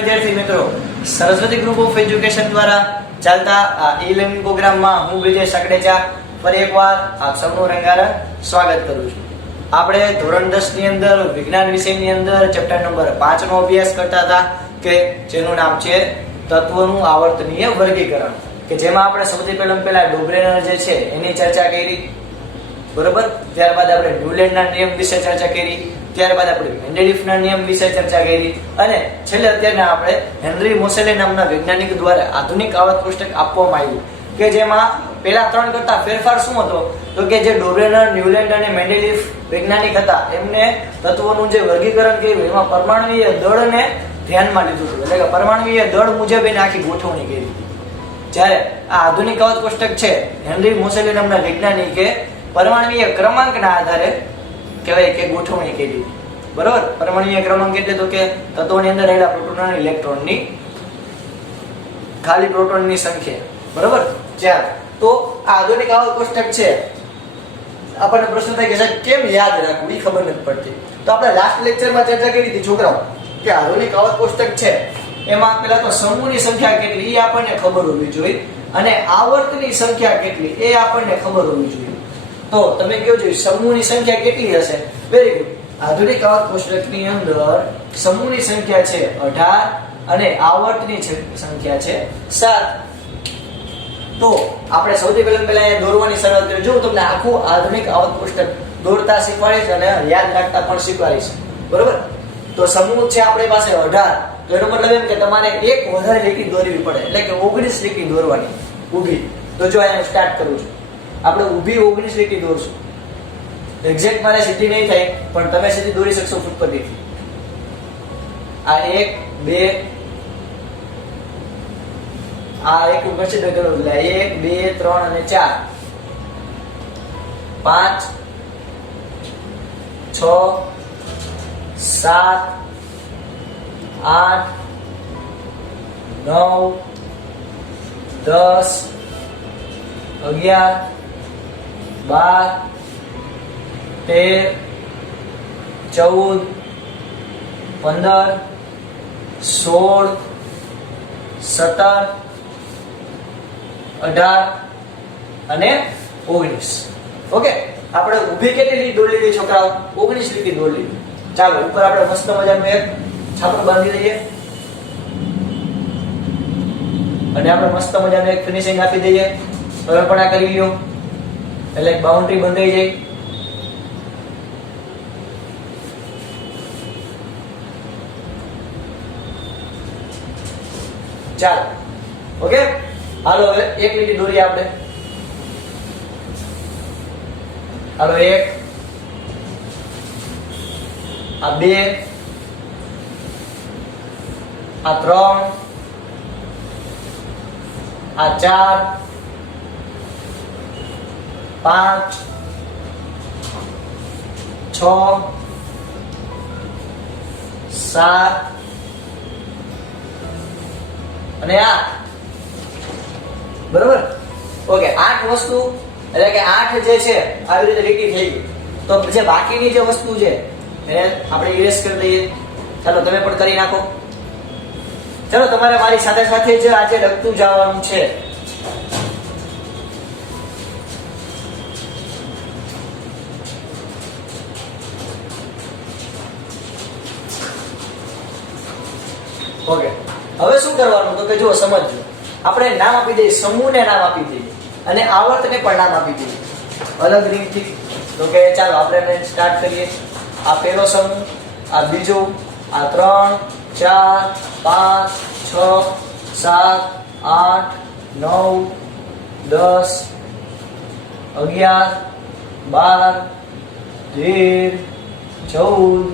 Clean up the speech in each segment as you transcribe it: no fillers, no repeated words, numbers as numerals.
વિદ્યાર્થી મિત્રો, Saraswati group of education દ્વારા ચાલતા આ ઈ-લર્નિંગ પ્રોગ્રામમાં હું વિજય સકડેચા ફરી એકવાર આપ સૌનું રંગારંગ સ્વાગત કરું છું. આપણે ધોરણ 10 ની અંદર વિજ્ઞાન વિષયની અંદર ચેપ્ટર નંબર 5 નો અભ્યાસ કરતા હતા કે જેનું નામ છે તત્વોનું આવર્તનીય વર્ગીકરણ, કે જેમાં આપણે સૌથી પહેલા ડોબ્રેનર જે છે એની ચર્ચા કરી, બરોબર. ત્યારબાદ આપણે ન્યુલેન્ડના નિયમ વિશે ચર્ચા કરી, ત્યારબાદ આપણે મેન્ડેલિફના નિયમ વિશે ચર્ચા કરી અને છેલ્લે અત્યારે આપણે હેનરી મોસેલે નામના વૈજ્ઞાનિક દ્વારા આધુનિક આવર્ત કોષ્ટક આપવામાં આવ્યું, કે જેમાં પહેલા 3 કરતા ફેરફાર શું હતો તો કે જે ડોબ્રેનર, ન્યુલેન્ડ અને મેન્ડેલિફ વૈજ્ઞાનિક હતા એમને તત્વોનું જે વર્ગીકરણ કર્યું એમાં પરમાણુય દળને ધ્યાનમાં લીધું હતું, એટલે કે પરમાણુય દળ મુજબ એને આખી ગોઠવણી કરી. જ્યારે આ આધુનિક આવર્ત કોષ્ટક છે હેનરી મોસેલે નામના વૈજ્ઞાનિકે પરમાણુય ક્રમાંકના આધારે કહેવાય કે ગોઠવણી કરી, બરોબર. પરમાણુય ક્રમાંક એટલે તો કે તત્વોની અંદર રહેલા પ્રોટોન અને ઇલેક્ટ્રોનની ખાલી પ્રોટોનની સંખ્યા, બરોબર. ચાર તો આ આધુનિક આવર્ત કોષ્ટક છે, આપણને પ્રશ્ન થાય કે સાહેબ કેમ યાદ રાખવું, એ ખબર નથી પડતી. તો આપણે લાસ્ટ લેક્ચરમાં ચર્ચા કરી હતી છોકરાઓ કે આધુનિક આવર્ત કોષ્ટક છે એમાં પેલા તો સમૂહની સંખ્યા કેટલી એ આપણને ખબર હોવી જોઈએ અને આવર્તની સંખ્યા કેટલી એ આપણને ખબર હોવી જોઈએ. તો તમે કહો છો સમૂહની સંખ્યા કેટલી હશે? Very good. આધુનિક આવર્ત કોષ્ટકની અંદર સમૂહની સંખ્યા છે 18 અને આવર્તની સંખ્યા છે 7. તો આપણે સૌથી પહેલા અહીંયા દોરવાની શરૂઆત કરીએ. જો હું તમને આખું આધુનિક આવર્ત કોષ્ટક દોરતા શીખવાડીશ અને યાદ રાખતા પણ શીખવાડીશ, બરોબર. તો સમૂહ છે આપણી પાસે 18, તો એનો મતલબ એમ કે તમારે એક વધારે લીટી દોરવી પડે, એટલે કે 19 લીટી દોરવાની ઊભી. તો જો અહીંયા સ્ટાર્ટ કરું છું, આપણે ઊભી 19 લીટી દોરશું. એક્ઝેક્ટ મારે સીધી નહીં થાય પણ તમે સીધી દોરી શકશો ફૂટપટ્ટીથી. આ 1 2 આ એક કન્સિડર કરો, એટલે 1 2 3 અને 4 5 6 7 8 9 10 11 12 13 14 15 16 17 18 અને 19. ઓકે, આપણે ઊભી કેટલી લીટી દોરી લીધી છોકરાઓ? 19 લીટી દોરી લીધી. ચાલો ઉપર આપણે મસ્ત મજાનું એક છાપરું બાંધી દઈએ અને આપણે મસ્ત મજાનું એક ફિનિશિંગ આપી દઈએ. હવે પણ આ કરી લ્યો એટલે એક બાઉન્ડ્રી બંધાઈ જાય. ચાલો ઓકે, હાલો હવે એક લીટી દોરીએ આપણે. હાલો 1 આ 2 આ 3 આ 4 5 6 7 અને 8, બરોબર. ઓકે, 8 વસ્તુ એટલે કે 8 જે છે આવી રીતે લીટી થઈ ગઈ. તો જે બાકીની જે વસ્તુ છે એને આપણે ઇરેઝ કરી દઈએ. ચાલો તમે પણ કરી નાખો. ચાલો તમારે મારી સાથે સાથે જ આજે લખતું જવાનું છે. ઓકે, હવે શું કરવાનું તો કે જો સમજજો, આપણે નામ આપી દઈએ, સમૂહને નામ આપી દઈએ અને આવર્તને પણ નામ આપી દઈએ અલગ રીતથી. તો કે ચાલો આપણે સ્ટાર્ટ કરીએ. આ પહેલો સમૂહ, આ બીજો, આ 3 4 5 6 7 8 9 10 11 12 13 14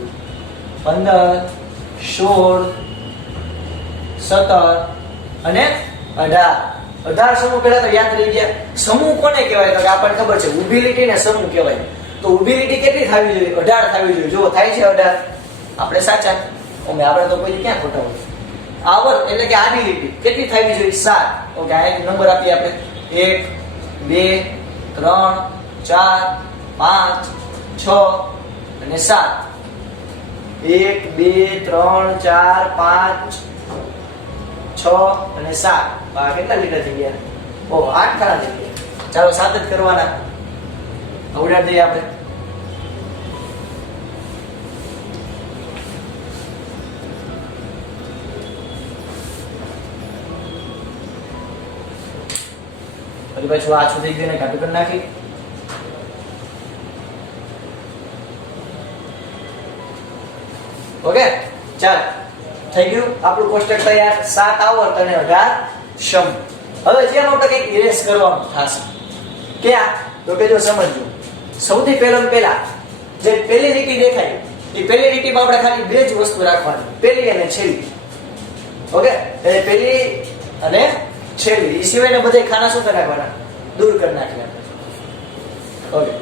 15 16 17 અને 18 સમૂહ પહેલા તો યાદ રહી ગયા. સમૂહ કોને કહેવાય તો કે આપણને ખબર છે ઊભી લીટીને સમૂહ કહેવાય. તો ઊભી લીટી કેટલી થવી જોઈએ? 18 થવી જોઈએ. જો થાય છે 18, આપણે સાચા. આપણે તો કોઈ ક્યાં ખોટા હોય. આવર્ત એટલે કે આડી લીટી કેટલી થવી જોઈએ? 7. ઓકે, આ એક નંબર આપીએ આપણે. 1 2 3 4 5 6 અને 7. 1 2 3 4 5 6 અને 7 આ કેટલા લીટર થઈ ગયા? ઓ 8 ખાના થઈ ગયા. ચાલો 7 જ કરવાના. ઉડાડી દઈએ આપણે. ફરી પાછું આછું થઈ ગયું ને કાઢી કરી નાખી. ઓકે ચાલ થઈ ગયું આપણું કોષ્ટક તૈયાર. 7 આવર્ત અને 18 સમ. હવે જેમ આપણે કંઈક ઇરેઝ કરવાનું થશે ક્યાં તો કે જો સમજજો. સૌથી પહેલા જે પહેલી લીટી દેખાય એ પહેલી લીટીમાં આપણે ખાલી બે જ વસ્તુ રાખવાની, પહેલી અને છેલ્લી. ઓકે એટલે પહેલી અને છેલ્લી એ સિવાયના બધા ખાના શું કરી નાખવાના? દૂર કરી નાખવાના. ઓકે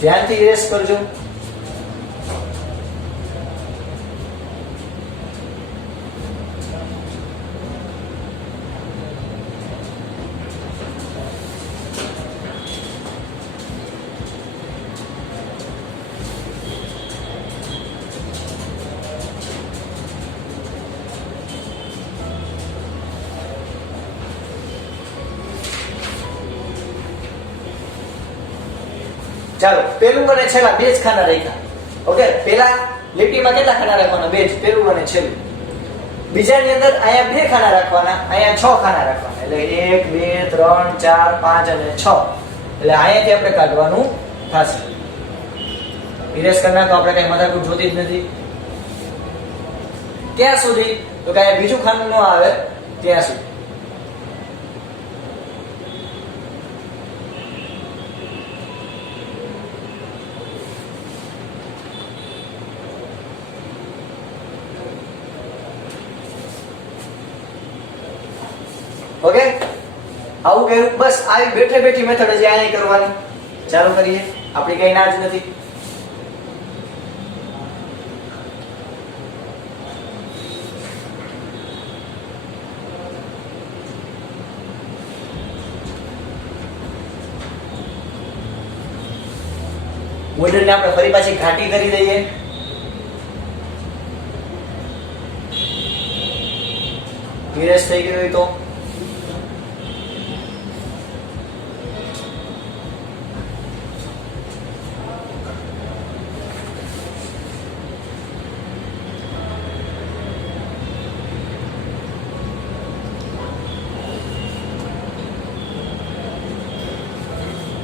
ધ્યાનથી ઇરેઝ કરજો. ચાલો પેલું અને છેલ્લા બે જ ખાના રાખ્યા. ઓકે પહેલા લીટીમાં કેટલા ખાના રાખવાના? બે જ, પેલું અને છેલ્લું. બીજાની અંદર અહીંયા બે ખાના રાખવાના, અહીંયા 6 ખાના રાખવાના. એટલે 1 2 3 4 5 અને 6. એટલે અહીંયાથી આપણે કાઢવાનું થશે. ઇરેઝ કરી નાખો. આપણે કઈ માથાકૂટ જોતી જ નથી. ક્યાં સુધી? તો કે અહીંયા બીજું ખાનું ન આવે ત્યાં સુધી. ઓકે આવું કર્યું. બસ આવી બેઠી મેથડ જ અહીંયા કરવાની. ચાલુ કરીએ. આપણી કઈ ના જ નથી. મોડલને આપણે ફરી પાછી ઘાટી કરી દઈએ. ઇરેઝ થઈ ગયું હોય તો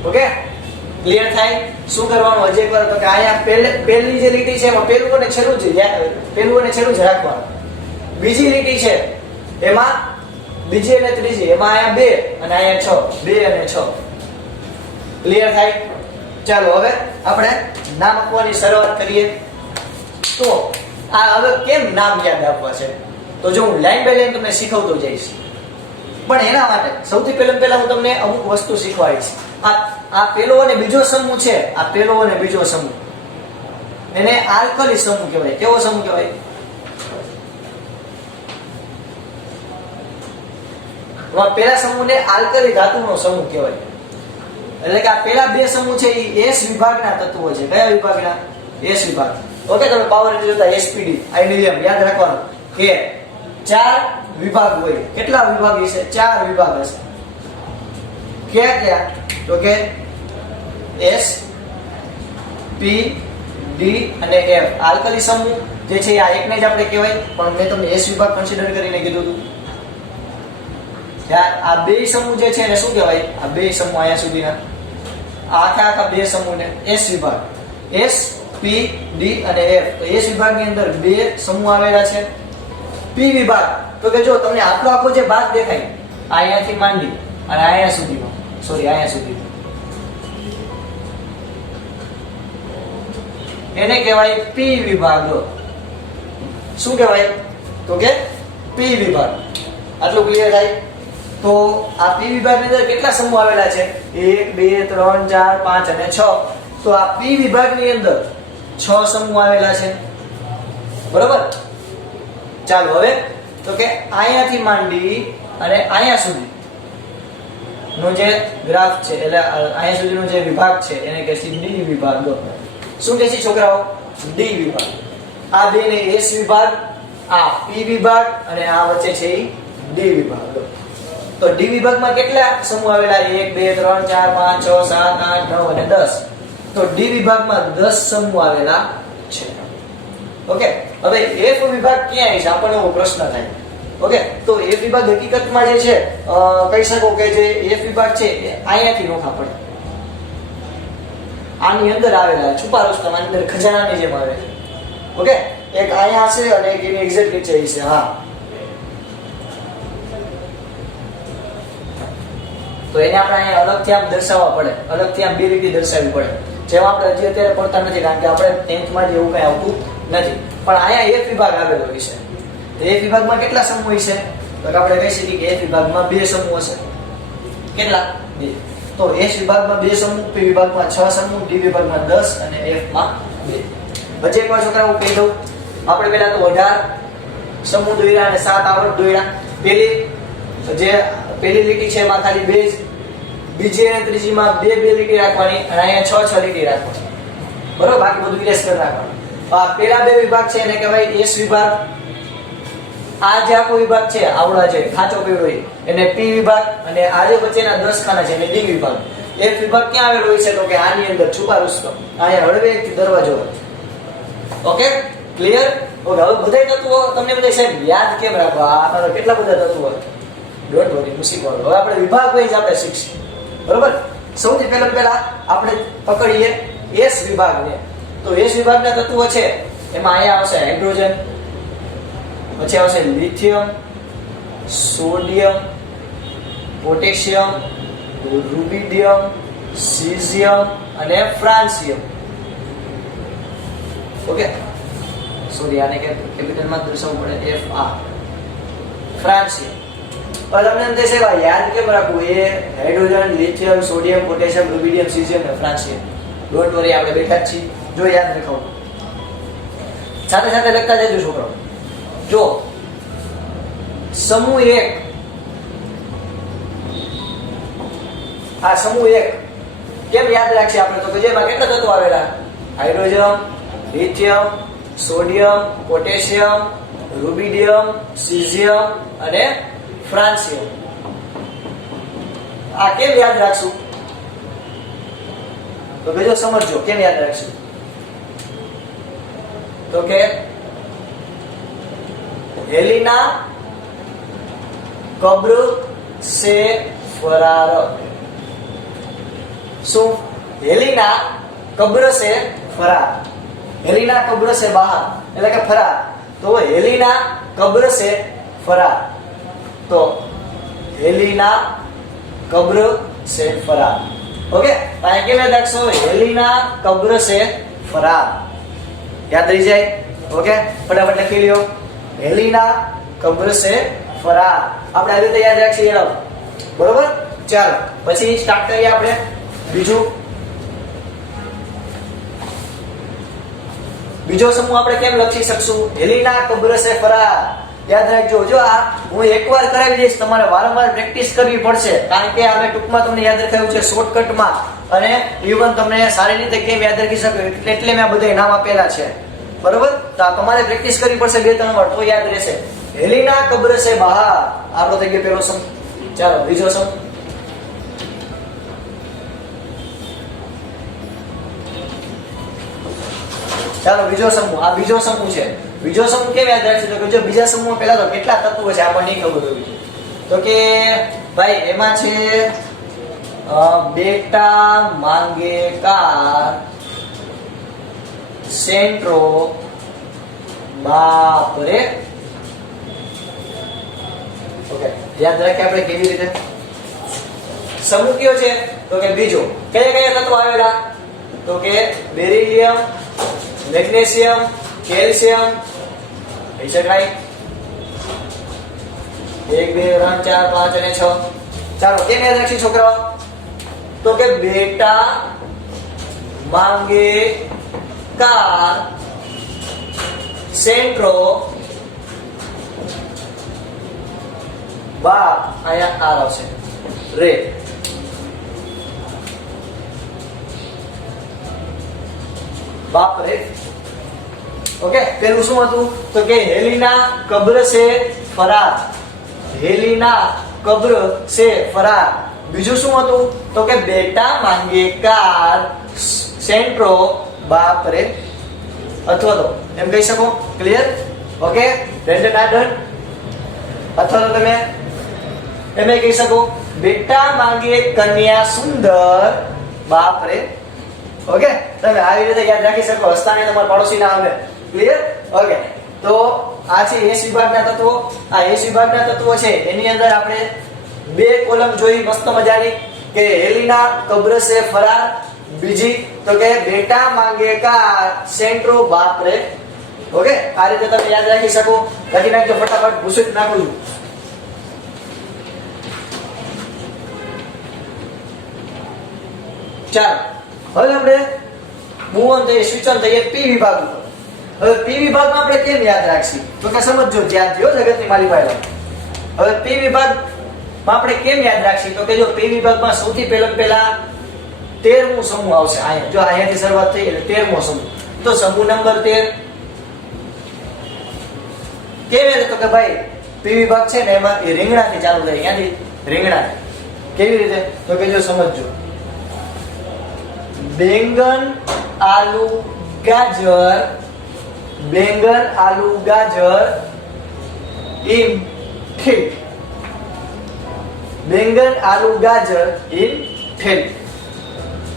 ઓકે ક્લિયર થાય? શું કરવાનું હજી એકવાર? તો કે અહીંયા પહેલી જે લીટી છે એમાં પહેલું અને છેલ્લું જ રાખવાનું. બીજી લીટી છે એમાં બીજી અને ત્રીજી, એમાં અહીંયા 2 અને અહીંયા 6, 2 અને 6. ક્લિયર થાય? ચાલો હવે આપણે નામ આપવાની શરૂઆત કરીએ. તો આ હવે કેમ નામ યાદ આપવા છે તો જો હું લાઈન બાય લાઈન તમને શીખવતો જઈશ. પણ એના માટે સૌથી પહેલા હું તમને અમુક વસ્તુ શીખવાડીશ. આ પેલો અને બીજો સમૂહ છે, આ પેલો અને બીજો સમૂહ, એને આલ્કલી સમૂહ કહેવાય. કેવો સમૂહ કહેવાય? પેલા સમૂહને આલ્કલી ધાતુનો સમૂહ કહેવાય. એટલે કે આ પેલા બે સમૂહ છે એ S વિભાગના તત્વો છે. કયા વિભાગના? S વિભાગ. ઓકે તમે પાવર જોતા SPD આઇડિયમ યાદ રાખવાનું કે 4 વિભાગ હોય. કેટલા વિભાગ હશે? 4 વિભાગ હશે. ક્યાં? તો કે S P D અને F આલ્કલી સમૂહ જે છે આ એકને જ આપણે કહેવાય. પણ મેં તમને S વિભાગ કન્સિડર કરીને કીધું હતું. આ બે સમૂહ જે છે એને શું કહેવાય? આ બે સમૂહ અહીંયા સુધીના આખા બે સમૂહને S વિભાગ, S P D અને F. તો S વિભાગની અંદર બે સમૂહ આવેલા છે. P વિભાગ તો કે જો તમને આખો જે ભાગ દેખાય અહીંયાથી માંડી અને અહીંયા સુધીનો, અહીંયા સુધી, એને કહેવાય P વિભાગ. શું કહેવાય? તો કે P વિભાગ. આટલું ક્લિયર થાય? તો આ P વિભાગની અંદર કેટલા સમૂહ આવેલા છે? 1 2 3 4 5 અને 6. તો આ P વિભાગની અંદર 6 સમૂહ આવેલા છે. બરોબર? ચાલો હવે તો કે અહીંયાથી માંડી અને અહીંયા સુધી નો જે ગ્રાફ છે, એટલે અહીંયા સુધીનો જે વિભાગ છે એને કહે છે D વિભાગ. શું કહે છે છોકરાઓ? D વિભાગ. આ બે ને S વિભાગ આ પી વિભાગ અને આ વચ્ચે છે ઈ ડી વિભાગ. તો ડી વિભાગમાં કેટલા સમૂહ આવેલા? 1 2 3 4 5 6 7 8 9 અને 10. તો ડી વિભાગમાં 10 સમૂહ આવેલા છે. ઓકે, હવે એફ વિભાગ ક્યાં છે આપણને એવો પ્રશ્ન થાય. ઓકે, તો એફ વિભાગ હકીકતમાં જે છે કહી શકો કે જે એફ વિભાગ છે એ અહીંયાથી નોખા પડે, આની અંદર આવેલા છુપા રસ્તામાં અંદર ખજાનાની જેમ આવે છે. ઓકે, એક અહીંયા છે અને એક એની એક્ઝેક્ટ નીચે છે. હા, તો એને આપણે અહીંયા અલગથી આમ દર્શાવવા પડે, અલગથી આમ બે રીતે દર્શાવવી પડે, જેમાં આપણે હજી અત્યારે પડતા નથી કારણ કે આપણે 10th માં જેવું કઈ આવતું નથી. પણ અહીંયા એક વિભાગ આવેલો હોય છે. તો એક વિભાગમાં કેટલા સમૂહ હોય છે? તો આપણે કહી શકીએ કે એક વિભાગમાં 2 સમૂહ હશે. કેટલા? 2. તો એસ વિભાગમાં 2 સમૂહ, પી વિભાગમાં 6 સમૂહ, ડી વિભાગમાં 10 અને એફ માં 2. વચ્ચે એકવાર છોકરાઓ કહી દઉં, આપણે પહેલા તો 18 સમૂહ દોર્યા અને 7 આવર્ત દોર્યા. પેલી લીટી છે એમાં ખાલી 2 જ, બીજી અને ત્રીજીમાં 2 લીટી રાખવાની અને અહીંયા 6 લીટી રાખવાની. બરોબર, બાકી બધું ઇરેઝ કરી નાખવાનું. આ પેલા 2 વિભાગ છે એને કહેવાય એસ વિભાગ. આ જે આખો વિભાગ છે આવડા છે ખાંચો પીળો એને પી વિભાગ, અને આ જે વચ્ચેના 10 ખાના છે એને ડી વિભાગ. એફ વિભાગ ક્યાં આવેલો હોય છે? તો કે આની અંદર છુપા રુસ્તમ, અહીંયા હળવેકથી દરવાજો. Okay, clear? ઓકે, હવે બધા તત્વો તમને બધા સાહેબ યાદ કેમ રાખવા? આ તો કેટલા બધા તત્વો છે, ડોન્ટ વરી, મુસીબત. હવે આપણે વિભાગ વાઇઝ આપણે શીખીએ. બરોબર, સૌથી પહેલા આપણે પકડીએ એસ વિભાગને. તો એસ વિભાગના તત્વો છે એમાં અહીંયા આવશે હાઇડ્રોજન, પછી આવશે lithium, sodium, potassium, rubidium, caesium અને ફ્રાન્સિયમ. ઓકે, સોરી આને કેપિટલમાં દર્શાવવું પડે, એફ આર, ફ્રાન્સિયમ. પણ તમને એમ થશે કે યાદ કેમ રાખવું? એ hydrogen, lithium, sodium, potassium, rubidium, caesium અને ફ્રાન્સિયમ. ડોન્ટ વરી, આપણે બેઠા જ છીએ. જો યાદ રખાવું, સાથે સાથે લખતા જજો છોકરાઓ. જો સમૂહ 1, આ સમૂહ 1 કેમ યાદ રાખશે આપણે? તો કે જેમાં કેટલા તત્વો આવેલા? Hydrogen, lithium, sodium, potassium, rubidium, caesium અને ફ્રાન્સિયમ. આ કેમ યાદ રાખશું? તો બીજો સમજો કેમ યાદ રાખશું. તો કે हेलिना कब्र से फरार. सो हेलिना कब्र से फरार, हेलिना कब्र से बाहर એટલે કે ફરાર. તો हेलिना कब्र से फरार, तो हेलिना कब्र से फरार. ओके, આ કેમ યાદ રાખશો? हेलिना कब्र से फरार યાદ રહી જાય. ઓકે, ફટાફટ લખી લ્યો, हेलिना कब्र से फरार. આપણે આ રીતે યાદ રાખીએ એનો. બરોબર, ચાલો પછી સ્ટાર્ટ કરીએ આપણે બીજો સમૂહ આપણે કેમ લખી શકશું? हेलिना कब्र से फरार. યાદ રાખજો, જો આ હું એકવાર કરાવી દઈશ, તમારે વારંવાર પ્રેક્ટિસ કરવી પડશે કારણ કે અમે ટૂંકમાં તમને યાદ રખાયું છે શોર્ટકટમાં, અને ઇવન તમને સારી રીતે કેમ યાદ રાખી શકો એટલે મેં બધા નામ આપેલા છે. બરોબર, તો તમારે પ્રેક્ટિસ કરવી પડશે 2-3 વાર તો યાદ રહેશે. हेलिना कब्र से बाहर આપણો થઈ ગયો પહેલો સમૂહ. ચાલો બીજો સમૂહ. ચાલો બીજો સમૂહ. આ બીજો સમૂહ છે. બીજો સમૂહ કેમ યાદ રાખશું? તો કે જો બીજા સમૂહમાં પહેલા તો કેટલા તત્વો છે આપણને નહીં ખબર હોવી જોઈએ. તો કે ભાઈ એમાં છે બેટા માંગે કાર, સેન્ટ્રો બાપ રે. ઓકે, યાદ રાખીએ આપણે કેવી રીતે. સમૂહ કયો છે? તો કે બીજો. કયા કયા તત્વો આવેલા? તો કે બેરિલિયમ, મેગ્નેશિયમ, કેલ્શિયમ. કહી શકાય 1 2 3 4 5 અને 6. ચાલો કેમ યાદ રાખીએ છોકરાઓ? તો કે બેટા માંગે કાર, સેન્ટ્રો બાપ, અહીંયા આર આવશે, રે. બાપ રે. ओके પેલું શું હતું તો કે હેલીના કબ્ર સે ફરાર, હેલીના કબ્ર સે ફરાર. બીજું શું હતું તો કે બેટા માંગે કાર સેન્ટ્રો બાપ રે, અથવા તો એમ કહી શકો. ક્લિયર? ઓકે રેન્ડન આડન, અથવા તો તમે એમ કહી શકો બેટા માંગે કન્યા સુંદર બાપ રે. ઓકે તમે આવી રીતે યાદ રાખી શકો, હસ્તાને તમારા પડોશી ના આવે. ક્લિયર? ઓકે તો આ છે એસ વિભાગના તત્વો. આ એસ વિભાગના તત્વો છે એની અંદર આપણે બે કોલમ જોઈ મસ્ત મજાની કે હેલીના કબ્ર સે ફરાર, બીજી તો કે બેટા માંગે કાર સેન્ટ્રો બાપ રે. ઓકે આ રીતે તમે યાદ રાખી શકો. લખી નાખજો ફટાફટ, ભૂસી નાખું છું. ચાલો હવે આપણે મૂવ ઓન થઈએ, સ્વિચ ઓન થઈએ પી વિભાગ ઉપર. હવે પી વિભાગમાં આપણે કેમ યાદ રાખશી તો કે સમજો ધ્યાન દો જગતની મારી ભાઈઓ. હવે પી વિભાગમાં આપણે કેમ યાદ રાખશી તો કે જો પી વિભાગમાં સૌથી પહેલા 13મો સમૂહ આવશે. અહીંયા જો અહીંયાથી શરૂઆત થઈ એટલે 13મો સમૂહ. તો સમૂહ નંબર 13 કેવી રીતે તો કે ભાઈ પી વિભાગ છે ને એમાં એ રીંગણાથી ચાલુ થાય. અહીંયાથી રીંગણાથી. કેવી રીતે તો કે જો સમજજો, બેંગન આલુ ગાજર, બેંગન આલુ ગાજર ઇન થેલી, બેંગન આલુ ગાજર ઇન થેલી.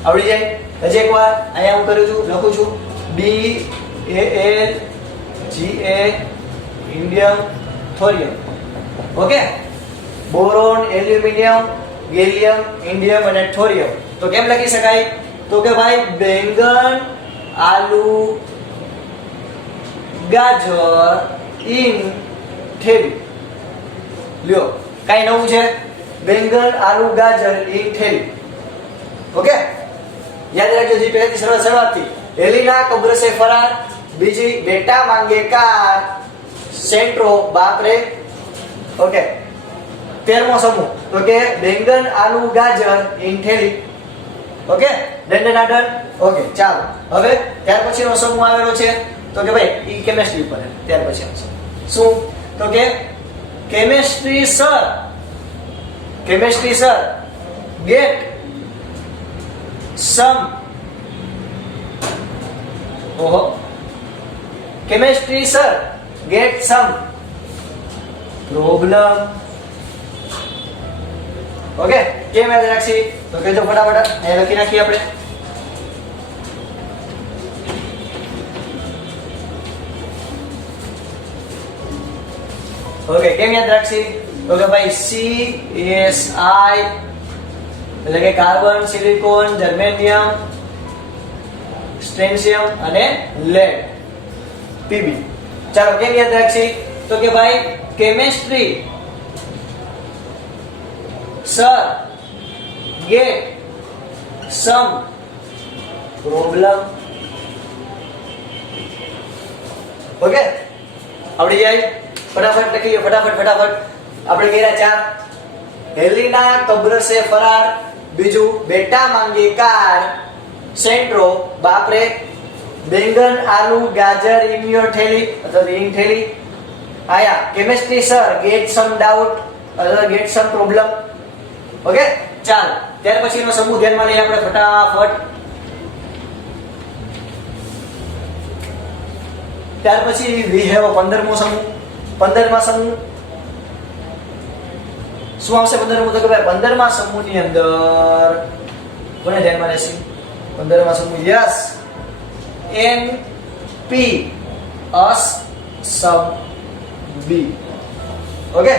આવડી જાય? હજી એકવાર અહીંયા હું કરું છું, લખું છું BAL GA indium થોરિયમ. Okay boron aluminium gallium indium અને થોરિયમ. તો કેમ લખી શકાય તો કે ભાઈ બેંગન આલુ ગાજર ઇન થેલી. લ્યો કઈ નવું છે? બેંગન આલુ ગાજર ઇન થેલી. ઓકે યાદ રાખજો જી પહેલેથી શરૂઆતથી. હેલીના કબ્ર સે ફરાર, બીજી બેટા માંગે કાર સેન્ટ્રો બાપ રે. ઓકે 13મો સમૂહ તો કે બેંગન આલુ ગાજર ઇન થેલી. Okay done. ઓકે ચાલો હવે ત્યાર પછીનો સમૂહ આવેલો છે તો કે ભાઈ ઈ કેમિસ્ટ્રી ઉપર. ત્યાર પછી આવશે શું તો કે chemistry sir, chemistry sir get some, ઓહો chemistry sir get some problem. Okay કેમ યાદ રાખશી તો કહેજો ફટાફટ. અહીં લખી નાખીએ આપણે. ઓકે કેમ યાદ રાખશી તો કે ભાઈ CSI એટલે કે કાર્બન, સિલિકોન, જર્મેનિયમ, સ્ટ્રેન્શિયમ અને લેડ PB. ચાલો કેમ યાદ રાખશી તો કે ભાઈ chemistry sir get some problem. Okay આવડી જાય? ફટાફટ લખી લો, ફટાફટ. આપણે કર્યા 4. હેલીના કબ્ર સે ફરાર, બીજું બેટા માંગે કાર સેન્ટ્રો બાપ રે, બેંગન આલુ ગાજર ઇન યોર થેલી અથવા ઇન થેલી. આયા કેમિસ્ટ્રી સર ગેટ સમ ડાઉટ અથવા ગેટ સમ પ્રોબ્લેમ. ઓકે ચાલો ત્યાર પછીનો સમૂહ ધ્યાનમાં લઈએ આપણે ફટાફટ. ત્યાર પછી વી હેવ 15મો સમૂહ. 15મા સમૂહ શું આવશે? 15મો તો કે ભાઈ 15મા સમૂહની અંદર કોને ધ્યાનમાં લેશે? 15મા સમૂહ યસ NP અસ સબ B. ઓકે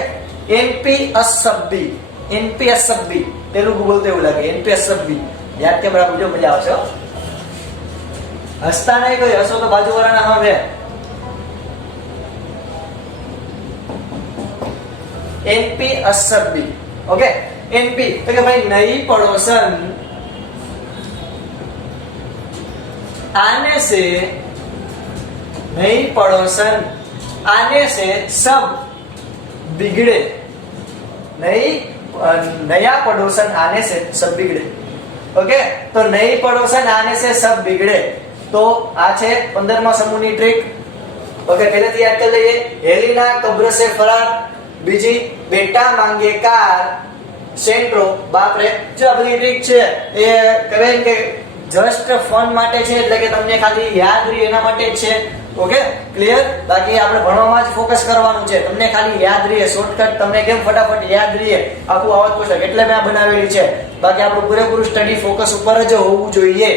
NP અસ સબ B, NP અસ સબ B. તેલુગુ બોલતે એવું લાગે NP અસ સબ B. યાદ કેમ રાખજો, મજા આવશે. હસતા નહીં કોઈ, હસો તો બાજુવાળાના હવે. NP અસ સબ B. ઓકે NP તો કે ભાઈ નई पड़ोसन आने से, नई पड़ोसन आने से सब बिगड़े. नया पड़ोसन आने से सब बिगड़े. ओके तो नई पड़ोसन आने से सब बिगड़े. तो आ છે 15મા સમૂહની ટ્રીક. ओके પહેલેથી યાદ કરી લઈએ. હેલીના કબ્ર સે ફરાર, બીજી બેટા માંગે કાર, સેન્ટ્રો બાપ રે. જો આ બધી ટ્રીક છે એ કહેવાય કે જસ્ટ ફન માટે છે, એટલે કે તમને ખાલી યાદ રહે એના માટે જ છે. Okay clear. બાકી આપણે ભણવામાં જ ફોકસ કરવાનું છે, તમને ખાલી યાદ રહે, શોર્ટકટ તમને કેમ ફટાફટ યાદ રહે આખું આવત પુસ્તક એટલે મેં આ બનાવેલી છે. બાકી આપણું પૂરેપૂરું સ્ટડી ફોકસ ઉપર જ હોવું જોઈએ.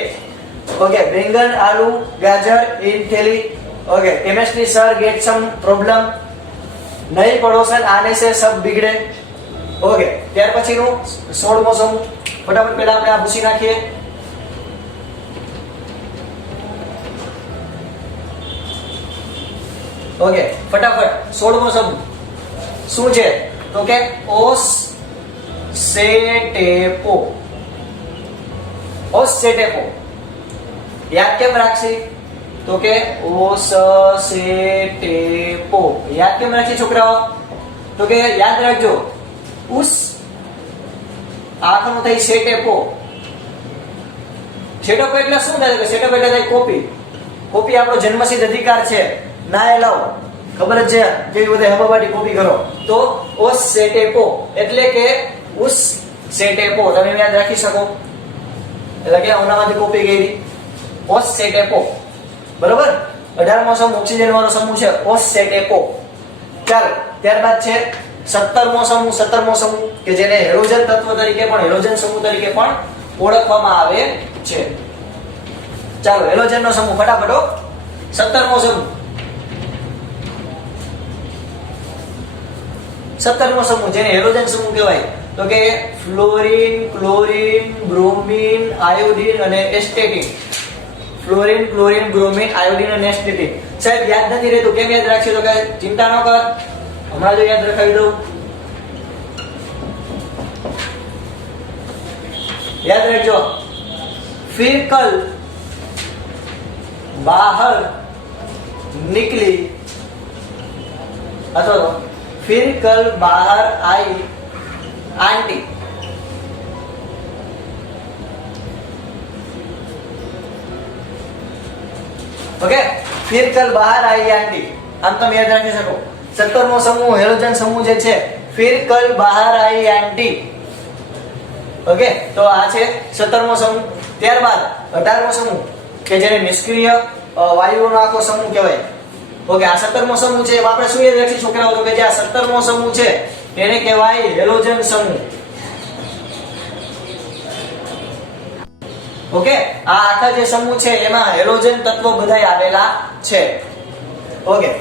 ઓકે બેંગન, આલુ, ગાજર ઇન થેલી. Okay chemistry sir get some problem, नहीं पड़ोसन आने से सब बिगड़े. ओके ત્યાર પછીનું 16મો સમૂહ ફટાફટ પહેલા આપણે આ ભૂસી નાખીએ. ઓકે ફટાફટ 16મો સમૂહ શું છે તો કે ઓસ સેટેપો. ઓસ સેટેપો યાદ કેમ રાખશી તો કે ઓસ સેટેપો યાદ કેમ રાખી છોકરાઓ તો કે યાદ રાખજો ઉસ આખનું થઈ સેટેપો. સેટેપો એટલે શું થાય કે સેટેપો એટલે થાય કોપી. કોપી આપણો જન્મસિદ્ધ અધિકાર છે, ના એલાવ. ખબર જ છે કેવી બધા હબાબાટી કોપી કરો. તો ઓસ સેટેપો એટલે કે ઉસ સેટેપો તમે યાદ રાખી શકો. એટલે કે ઓનામાંથી કોપી કરી ઓસ સેટેપો. બરોબર. 18મો સમૂહ ઓક્સિજન વાળો સમૂહ છે ઓસ સેટેપો. ચાલો ત્યારબાદ છે 17મો સમૂહ. 17મો સમૂહ કે જેને હેલોજન તત્વ તરીકે પણ હેલોજન સમૂહ તરીકે પણ ઓળખવામાં આવે છે. ચાલો હેલોજન નો સમૂહ ફટાફટ. 17મો સમૂહ 17મો સમૂહ જેને હેલોજન સમૂહ કહેવાય તો કે ફ્લોરીન, ક્લોરીન, બ્રોમીન, આયોડીન અને એસ્ટેટિન. ફ્લોરીન, ક્લોરીન, બ્રોમીન, આયોડીન અને એસ્ટેટિન. સાહેબ યાદ નથી રહેતું કેમ યાદ રાખશો તો કે ચિંતા ન કર, હમણાં જો યાદ રખાવી દઉં. યાદ રાખજો फिर कल बाहर निकली अथवा तो फिर कल बाहर आई आंटी. ओके फिर कल बाहर आई आंटी. આમ તમે યાદ રાખી શકો. 17મો સમૂહ હેલોજન સમૂહ જે છે फिर कल बाहर आई आंटी. ओके तो આ છે 17મો સમૂહ. ત્યારબાદ 18મો સમૂહ કે જેને નિષ્ક્રિય વાયુઓનો આખો સમૂહ કહેવાય. ઓકે આ 17મો સમૂહ છે આપણે શું યાદ રાખી છોકરાઓ તો કે જે આ 17મો સમૂહ છે એને કહેવાય હેલોજન સમૂહ. ઓકે આ આખા જે સમૂહ છે એમાં હેલોજન તત્વો બધાય આવેલા છે. ઓકે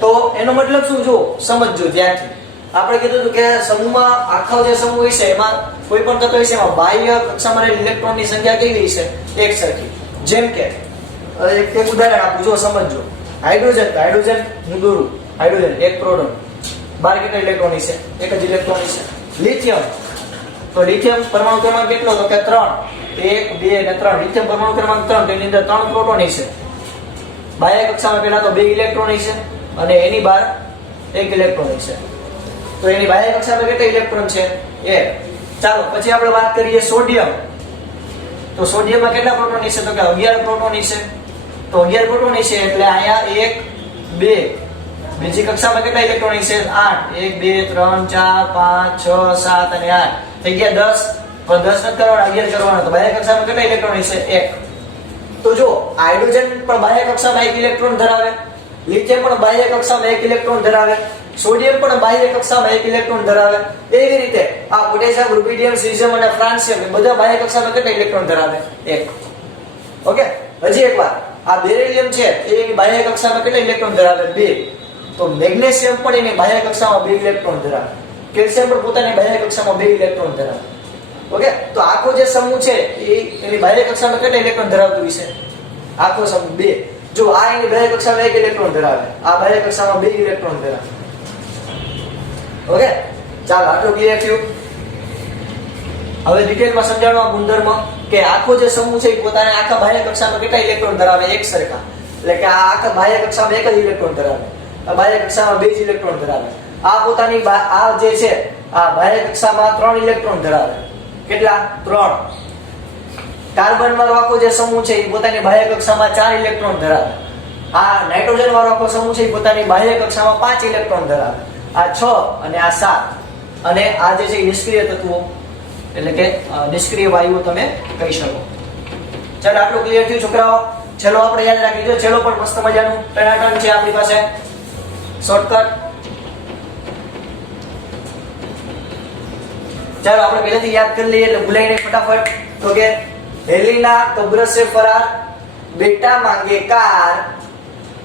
તો એનો મતલબ શું જો સમજજો ધ્યાનથી. આપણે કીધું હતું કે સમૂહમાં આખો જે સમૂહ હોય છે એમાં કોઈ પણ તત્વ હોય છે એમાં બાહ્ય કક્ષામાં રહેલ ઇલેક્ટ્રોનની સંખ્યા કેવી છે એક સરખી. જેમ કે એક ઉદાહરણ આપું જો સમજજો. હાઇડ્રોજન હું દોરું. હાઇડ્રોજન એક પ્રોટોન, 12 કેટલા ઇલેક્ટ્રોન છે? એક જ ઇલેક્ટ્રોન છે. લિથિયમ તો લિથિયમ પરમાણુ ક્રમાંક કેટલો તો કે 3. 1 2 અને 3. લિથિયમ પરમાણુ ક્રમાંક 3 તો એની અંદર 3 પ્રોટોન છે. બાહ્ય કક્ષામાં પહેલા તો 2 ઇલેક્ટ્રોન છે અને એની બહાર 1 ઇલેક્ટ્રોન છે. તો એની બાહ્ય કક્ષામાં કેટલા ઇલેક્ટ્રોન છે? 1. ચાલો પછી આપણે વાત કરીએ સોડિયમ. તો સોડિયમમાં કેટલા પ્રોટોન છે તો કે 11 પ્રોટોન છે. તો 11 પ્રોટોન છે એટલે અહીંયા 1 2. બીજી કક્ષામાં કેટલા ઇલેક્ટ્રોન છે? 8. 1 2 3 4 5 6 7 અને 8 થઈ ગયા 10. પણ 10 નથી કરવાના, 11 કરવાના. તો બાહ્ય કક્ષામાં કેટલા ઇલેક્ટ્રોન છે? 1. તો જો હાઇડ્રોજન પણ બાહ્ય કક્ષામાં 1 ઇલેક્ટ્રોન ધરાવે, લિથિયમ પણ બાહ્ય કક્ષામાં 1 ઇલેક્ટ્રોન ધરાવે, સોડિયમ પણ બાહ્ય કક્ષામાં 1 ઇલેક્ટ્રોન ધરાવે. એવી રીતે આ પોટેશિયમ, રુબિડિયમ, સીઝિયમ અને ફ્રાન્સિયમ બધા બાહ્ય કક્ષામાં કેટલા ઇલેક્ટ્રોન ધરાવે? 1. ઓકે હજી એકવાર આ બેરિલિયમ છે એની બાહ્ય કક્ષામાં કેટલા ઇલેક્ટ્રોન ધરાવે? 2. તો મેગ્નેશિયમ પણ એની બાહ્ય કક્ષામાં 2 ઇલેક્ટ્રોન ધરાવે. કેલ્શિયમ પણ પોતાની બાહ્ય કક્ષામાં 2 ઇલેક્ટ્રોન ધરાવે. ઓકે તો આખો જે સમૂહ છે એની બાહ્ય કક્ષામાં કેટલા ઇલેક્ટ્રોન ધરાવતું છે? આખો સમૂહ 2. જો આ એની બાહ્ય કક્ષામાં 1 ઇલેક્ટ્રોન ધરાવે, આ બાહ્ય કક્ષામાં 2 ઇલેક્ટ્રોન ધરાવે. ઓકે ચાલો આટલું ક્લિયર થયું. હવે ડિટેલમાં સમજાવવાનો આ ગુણધર્મ કે આખો જે સમૂહ છે એ પોતાના આખા બાહ્ય કક્ષામાં કેટલા ઇલેક્ટ્રોન ધરાવે? એક સરખા. એટલે કે આ આખા બાહ્ય કક્ષામાં 1 જ ઇલેક્ટ્રોન ધરાવે, આ બાહ્ય કક્ષામાં 2 જ ઇલેક્ટ્રોન ધરાવે. આ પોતાની આ જે છે આ બાહ્ય કક્ષામાં 3 ઇલેક્ટ્રોન ધરાવે. કેટલા? 3. કાર્બન વાળો આખો જે સમૂહ છે એ પોતાની બાહ્ય કક્ષામાં 4 ઇલેક્ટ્રોન ધરાવે. આ નાઇટ્રોજન વાળો આખો સમૂહ છે એ પોતાની બાહ્ય કક્ષામાં 5 ઇલેક્ટ્રોન ધરાવે. આ 6 અને આ 7 અને આ જે છે નિષ્ક્રિય તત્વો એટલે કે નિષ્ક્રિય વાયુઓ તમે કહી શકો. ચાલો આટલું ક્લિયર થયું છોકરાઓ. ચલો આપણે યાદ રાખી દો. ચલો પણ મસ્ત મજાનું ટનાટન છે આપણી પાસે શોર્ટકટ. ચાલો આપણે પહેલેથી યાદ કરી લઈએ એટલે ભૂલાઈ નહીં ફટાફટ. તો કે हेलिना कब्र से फरार, बेटा मांगे कार,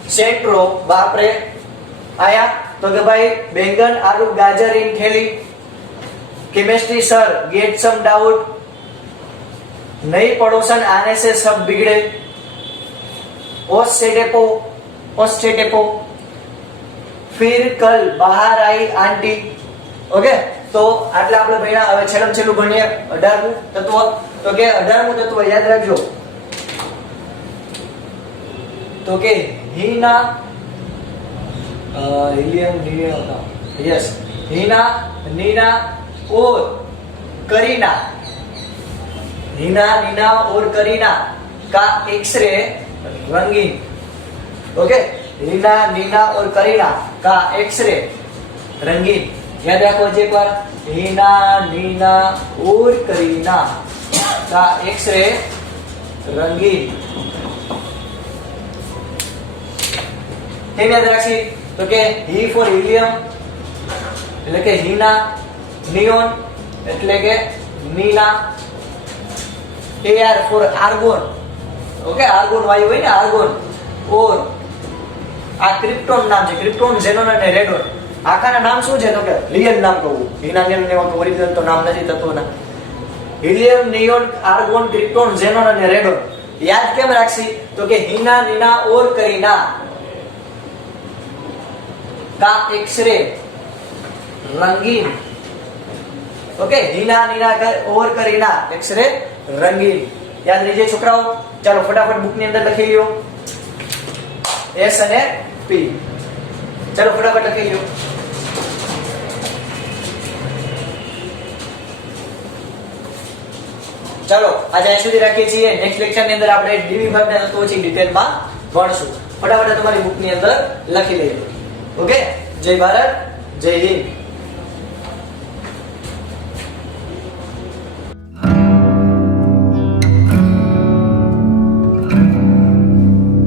सेंट्रो बाप रे आया. तो के भाई बैंगन आलू गाजर इन थैली. Chemistry sir get some doubt, नई पड़ोसन आने से सब बिगड़े. ओस्टेटेपो फिर कल बाहर आई आंटी. ओके तो આટલા આપણે ભણ્યા. હવે છેલ્લું ભણીએ 18મું તત્વ. તો કે 18મું તત્વ યાદ રાખજો. તો કે हीना हीलियम यस हीना नीना और करीना. हीना नीना और करीना का एक्सरे रंगीन. ओके हीना नीना और करीना का एक्सरे रंगीन. याद रखो एक बार. हीना नीना और करीना का एक्सरे रंगीन. याद राखी. तो के ही फॉर हीलियम એટલે કે हीना, नियोन એટલે કે Neena, AR for argon. Okay argon વાયુ હોય ને આર્ગોન. ઓર આ ક્રિપ્ટોન નામ છે. ક્રિપ્ટોન, ઝેનોન અને રેડોન. આખાના નામ શું છે? તો કે રિયલ નામ કહું. હીના નિયોન ને ઓરિજિનલ તો નામ નથી તત્વોના. Helium, neon, argon, krypton, xenon અને રેડોન. યાદ કેમ રાખશી? તો કે हीना नीना और करीना का एक्सरे रंगीन. ओके हीना नीना और करीना एक्सरे रंगीन. યાદ રહીજે છોકરાઓ. ચાલો ફટાફટ બુક ની અંદર લખી લ્યો S અને P. ચાલો ફટાફટ લખી લ્યો. ચાલો આજે અહીં સુધી રાખીએ છીએ. નેક્સ્ટ લેક્ચર ની અંદર આપણે ડી વિભાગના તત્વો છે ડિટેલમાં ભણશું. ફટાફટ તમારી બુક ની અંદર લખી લેજો. ઓકે જય ભારત, જય હિન્દ.